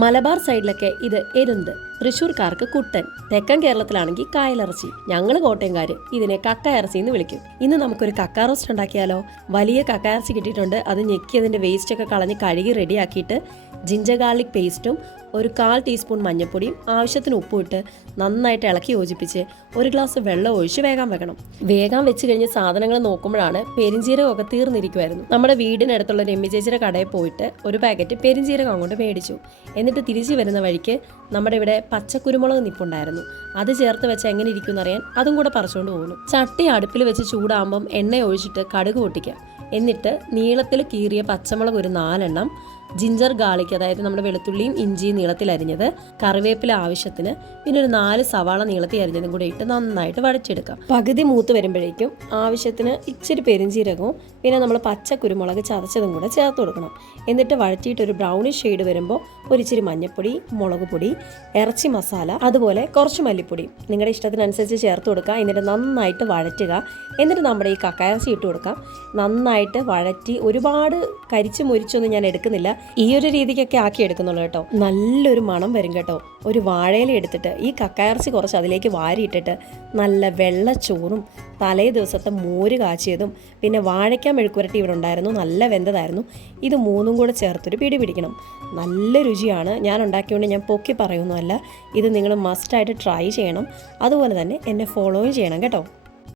മലബാർ സൈഡിലൊക്കെ ഇത് എരുന്ത്, തൃശ്ശൂർക്കാർക്ക് കുട്ടൻ, തെക്കൻ കേരളത്തിലാണെങ്കിൽ കായലിറച്ചി, ഞങ്ങൾ കോട്ടയംകാർ ഇതിനെ കക്ക ഇറച്ചി എന്ന് വിളിക്കും. ഇന്ന് നമുക്കൊരു കക്ക റോസ്റ്റ് ഉണ്ടാക്കിയാലോ? വലിയ കക്ക ഇറച്ചി കിട്ടിയിട്ടുണ്ട്. അത് ഞെക്കി അതിൻ്റെ വേസ്റ്റൊക്കെ കളഞ്ഞ് കഴുകി റെഡിയാക്കിയിട്ട് ജിഞ്ചർ ഗാർലിക് പേസ്റ്റും ഒരു 1/4 ടീസ്പൂൺ മഞ്ഞൾപ്പൊടിയും ആവശ്യത്തിന് ഉപ്പും ഇട്ട് നന്നായിട്ട് ഇളക്കി യോജിപ്പിച്ച് ഒരു ഗ്ലാസ് വെള്ളം ഒഴിച്ച് വേഗം വെക്കണം. വേഗം വെച്ച് കഴിഞ്ഞ് സാധനങ്ങൾ നോക്കുമ്പോഴാണ് പെരിഞ്ജീരകമൊക്കെ തീർന്നിരിക്കുമായിരുന്നു. നമ്മുടെ വീടിനടുത്തുള്ള രമ്യ ചേച്ചിയുടെ കടയിൽ പോയിട്ട് ഒരു പാക്കറ്റ് പെരിഞ്ജീരകം അങ്ങോട്ട് മേടിച്ചു. എന്നിട്ട് തിരിച്ചു വരുന്ന വഴിക്ക് നമ്മുടെ ഇവിടെ പച്ചക്കുരുമുളക് നിപ്പുണ്ടായിരുന്നു. അത് ചേർത്ത് വെച്ച് എങ്ങനെ ഇരിക്കും എന്നറിയാൻ അതും കൂടെ പറിച്ചുകൊണ്ട് പോകുന്നു. ചട്ടി അടുപ്പിൽ വെച്ച് ചൂടാകുമ്പം എണ്ണ ഒഴിച്ചിട്ട് കടുക് പൊട്ടിക്കുക. എന്നിട്ട് നീളത്തിൽ കീറിയ പച്ചമുളക് ഒരു 4 എണ്ണം, ജിഞ്ചർ ഗാർലിക് അതായത് നമ്മുടെ വെളുത്തുള്ളിയും ഇഞ്ചിയും നീളത്തിൽ അരിഞ്ഞത്, കറിവേപ്പില ആവശ്യത്തിന്, പിന്നെ ഒരു 4 സവാള നീളത്തിൽ അരിഞ്ഞതും കൂടെ ഇട്ട് നന്നായിട്ട് വഴച്ചെടുക്കാം. പകുതി മൂത്ത് വരുമ്പോഴേക്കും ആവശ്യത്തിന് ഇച്ചിരി പെരിഞ്ജീരകവും പിന്നെ നമ്മൾ പച്ച കുരുമുളക് ചതച്ചതും കൂടെ ചേർത്ത് കൊടുക്കണം. എന്നിട്ട് വഴറ്റിയിട്ട് ഒരു ബ്രൗണിഷ് ഷെയ്ഡ് വരുമ്പോൾ ഒരിച്ചിരി മഞ്ഞൾപ്പൊടി, മുളക് പൊടി, ഇറച്ചി മസാല, അതുപോലെ കുറച്ച് മല്ലിപ്പൊടി നിങ്ങളുടെ ഇഷ്ടത്തിനനുസരിച്ച് ചേർത്ത് കൊടുക്കുക. എന്നിട്ട് നന്നായിട്ട് വഴറ്റുക. എന്നിട്ട് നമ്മുടെ ഈ കക്കയിറച്ചി ഇട്ട് കൊടുക്കാം. നന്നായിട്ട് വഴറ്റി ഒരുപാട് കരിച്ച് മുരിച്ചൊന്നും ഞാൻ എടുക്കുന്നില്ല. ഈ ഒരു രീതിക്കൊക്കെ ആക്കി എടുക്കുന്നുള്ളൂ കേട്ടോ. നല്ലൊരു മണം വരും കേട്ടോ. ഒരു വാഴയില എടുത്തിട്ട് ഈ കക്കയിറച്ചി കുറച്ച് അതിലേക്ക് വാരിയിട്ടിട്ട് നല്ല വെള്ളച്ചോറും തലേ ദിവസത്തെ മോര് കാച്ചിയതും പിന്നെ വാഴയ്ക്ക മെഴുക്കുരട്ടി ഇവിടെ ഉണ്ടായിരുന്നു, നല്ല വെന്തതായിരുന്നു. ഇത് 3ഉം കൂടെ ചേർത്തൊരു പിടി പിടിക്കണം. നല്ല രുചിയാണ്. ഞാൻ ഉണ്ടാക്കിയോണ്ട് ഞാൻ പൊക്കി പറയുന്നതല്ല. ഇത് നിങ്ങൾ മസ്റ്റായിട്ട് ട്രൈ ചെയ്യണം. അതുപോലെ തന്നെ എന്നെ ഫോളോയും ചെയ്യണം കേട്ടോ.